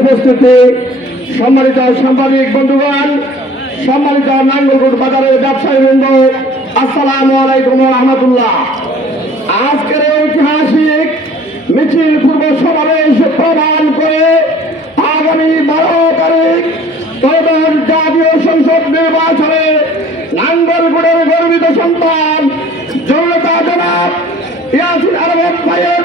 উপস্থিতি, সম্মানিত সাংবাদিক বন্ধুগণ, সম্মানিত নাঙ্গলকোট বাজারের ব্যবসায়ী বৃন্দ, আসসালামু আলাইকুম রহমতুল্লাহ। আজকের ঐতিহাসিক মিছিল পূর্ব সমাবেশ প্রদান করে আগামী বারো তারিখ জাতীয় সংসদ নির্বাচনে নাঙ্গলকোটের গর্বিত সন্তান জনতা জনাব ইয়াসিন আরব ভাইয়ের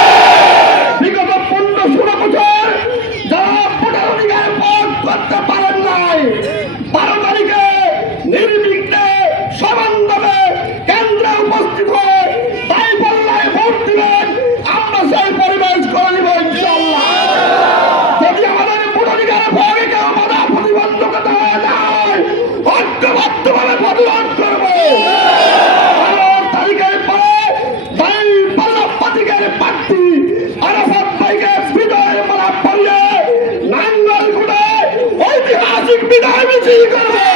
প্রতিরোধ করব। বারো তারিখের পরে তাই পাল্লা পাতিকের প্রার্থী আরাফাত ভাইকে বিদায় মারা পড়িয়ে নাঙ্গল করে ঐতিহাসিক বিদায় মিছিল করবে।